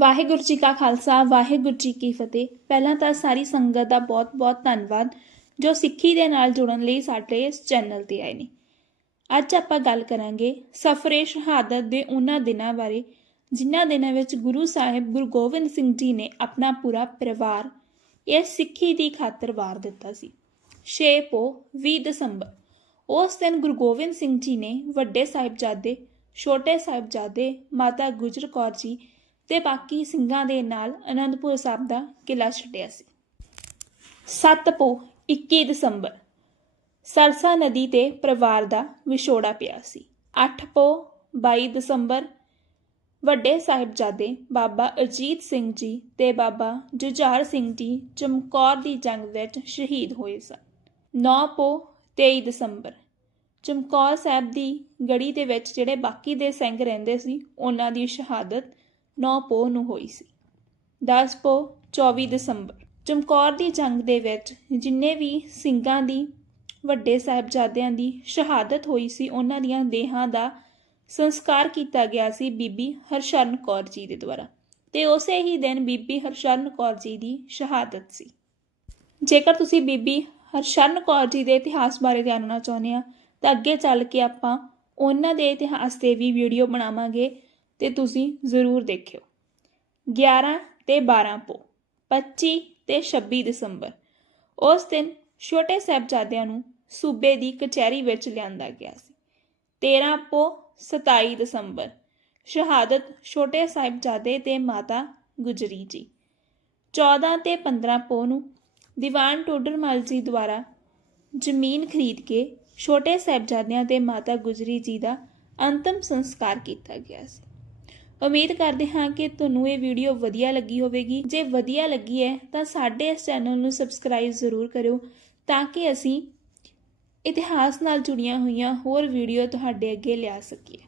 ਵਾਹਿਗੁਰੂ ਜੀ ਕਾ ਖਾਲਸਾ, ਵਾਹਿਗੁਰੂ ਜੀ ਕੀ ਫਤਿਹ। ਪਹਿਲਾਂ ਤਾਂ ਸਾਰੀ ਸੰਗਤ ਦਾ ਬਹੁਤ-ਬਹੁਤ ਧੰਨਵਾਦ, ਜੋ ਸਿੱਖੀ ਦੇ ਨਾਲ ਜੁੜਨ ਲਈ ਸਾਡੇ ਇਸ ਚੈਨਲ ਤੇ ਆਏ ਨੇ। ਅੱਜ ਆਪਾਂ ਗੱਲ ਕਰਾਂਗੇ ਸਫਰੇ ਸ਼ਹਾਦਤ ਦੇ ਉਹਨਾਂ ਦਿਨਾਂ ਬਾਰੇ, ਜਿਨ੍ਹਾਂ ਦਿਨਾਂ ਵਿੱਚ ਗੁਰੂ ਸਾਹਿਬ ਗੁਰੂ ਗੋਬਿੰਦ ਸਿੰਘ ਜੀ ਨੇ ਆਪਣਾ ਪੂਰਾ ਪਰਿਵਾਰ ਇਹ ਸਿੱਖੀ ਦੀ ਖਾਤਰ ਵਾਰ ਦਿੱਤਾ ਸੀ। 6 ਪੋ 20 ਦਸੰਬਰ। ਉਸ ਦਿਨ ਗੁਰੂ ਗੋਬਿੰਦ ਸਿੰਘ ਜੀ ਨੇ ਵੱਡੇ ਸਾਹਿਬਜ਼ਾਦੇ, ਛੋਟੇ ਸਾਹਿਬਜ਼ਾਦੇ ਮਾਤਾ ਗੁਜਰ ਕੌਰ ਜੀ ਤੇ ਬਾਕੀ ਸਿੰਘਾਂ ਦੇ ਨਾਲ ਅਨੰਦਪੁਰ ਸਾਹਿਬ ਦਾ ਕਿਲਾ ਛੱਡਿਆ ਸੀ। 7 ਪੋ 21 ਦਸੰਬਰ, ਸਰਸਾ ਨਦੀ ਤੇ ਪਰਿਵਾਰ ਦਾ ਵਿਛੋੜਾ ਪਿਆ ਸੀ। 8 ਪੋ 22 ਦਸੰਬਰ, ਵੱਡੇ ਸਾਹਿਬਜ਼ਾਦੇ ਬਾਬਾ ਅਜੀਤ ਸਿੰਘ ਜੀ ਤੇ ਬਾਬਾ ਜੁਝਾਰ ਸਿੰਘ ਜੀ ਚਮਕੌਰ ਦੀ ਜੰਗ ਵਿੱਚ ਸ਼ਹੀਦ ਹੋਏ ਸਨ। 9 ਪੋ 23 ਦਸੰਬਰ, ਚਮਕੌਰ ਸਾਹਿਬ ਦੀ ਗੜੀ ਦੇ ਵਿੱਚ ਜਿਹੜੇ ਬਾਕੀ ਦੇ ਸਿੰਘ ਰਹਿੰਦੇ ਸੀ, ਉਹਨਾਂ ਦੀ ਸ਼ਹਾਦਤ 9 ਪੋ ਨੂੰ ਹੋਈ ਸੀ। 10 ਪੋ 24 ਦਸੰਬਰ। ਚਮਕੌਰ ਦੀ ਜੰਗ ਦੇ ਵਿੱਚ ਜਿੰਨੇ ਵੀ ਸਿੰਘਾਂ ਦੀ, ਵੱਡੇ ਸਾਹਿਬਜ਼ਾਦਿਆਂ ਦੀ ਸ਼ਹਾਦਤ ਹੋਈ ਸੀ, ਉਹਨਾਂ ਦੀਆਂ ਦੇਹਾਂ ਦਾ ਸੰਸਕਾਰ ਕੀਤਾ ਗਿਆ ਸੀ ਬੀਬੀ ਹਰਸ਼ਰਨ ਕੌਰ ਜੀ ਦੇ ਦੁਆਰਾ। ਤੇ ਉਸੇ ਹੀ ਦਿਨ ਬੀਬੀ ਹਰਸ਼ਰਨ ਕੌਰ ਜੀ ਦੀ ਸ਼ਹਾਦਤ ਸੀ। ਜੇਕਰ ਤੁਸੀਂ ਬੀਬੀ ਹਰਸ਼ਰਨ ਕੌਰ ਜੀ ਦੇ ਇਤਿਹਾਸ ਬਾਰੇ ਜਾਣਨਾ ਚਾਹੁੰਦੇ ਆ, ਤਾਂ ਅੱਗੇ ਚੱਲ ਕੇ ਆਪਾਂ ਉਹਨਾਂ ਦੇ ਇਤਿਹਾਸ ਤੇ ਵੀ ਵੀਡੀਓ ਬਣਾਵਾਂਗੇ। ਤੇ ਤੁਸੀਂ ਜ਼ਰੂਰ ਦੇਖਿਓ। 11 ਤੇ 12 ਪੋ 25 ਤੇ 26 ਦਸੰਬਰ। ਉਸ ਦਿਨ ਛੋਟੇ ਸਾਹਿਬਜ਼ਾਦਿਆਂ ਨੂੰ ਸੂਬੇ ਦੀ ਕਚਹਿਰੀ ਵਿੱਚ ਲਿਆਂਦਾ ਗਿਆ ਸੀ। 13 ਪੋ 27 ਦਸੰਬਰ, ਸ਼ਹਾਦਤ ਛੋਟੇ ਸਾਹਿਬਜ਼ਾਦੇ ਤੇ ਮਾਤਾ ਗੁਜਰੀ ਜੀ। 14 ਤੇ 15 ਪੋ ਨੂੰ ਦੀਵਾਨ ਟੋਡਰਮਲ ਜੀ ਦੁਆਰਾ ਜ਼ਮੀਨ ਖਰੀਦ ਕੇ ਛੋਟੇ ਸਾਹਿਬਜ਼ਾਦਿਆਂ ਤੇ ਮਾਤਾ ਗੁਜਰੀ ਜੀ ਦਾ ਅੰਤਮ ਸੰਸਕਾਰ ਕੀਤਾ ਗਿਆ ਸੀ। ਉਮੀਦ ਕਰਦੇ ਹਾਂ ਕਿ ਤੁਹਾਨੂੰ ਇਹ ਵੀਡੀਓ ਵਧੀਆ ਲੱਗੀ ਹੋਵੇਗੀ। ਜੇ ਵਧੀਆ ਲੱਗੀ ਹੈ, ਤਾਂ ਸਾਡੇ ਇਸ ਚੈਨਲ ਨੂੰ ਸਬਸਕ੍ਰਾਈਬ ਜ਼ਰੂਰ ਕਰਿਓ ਤਾਂ ਕਿ ਅਸੀਂ ਇਤਿਹਾਸ ਨਾਲ ਜੁੜੀਆਂ ਹੋਈਆਂ ਹੋਰ ਵੀਡੀਓ ਤੁਹਾਡੇ ਅੱਗੇ ਲਿਆ ਸਕੀਏ।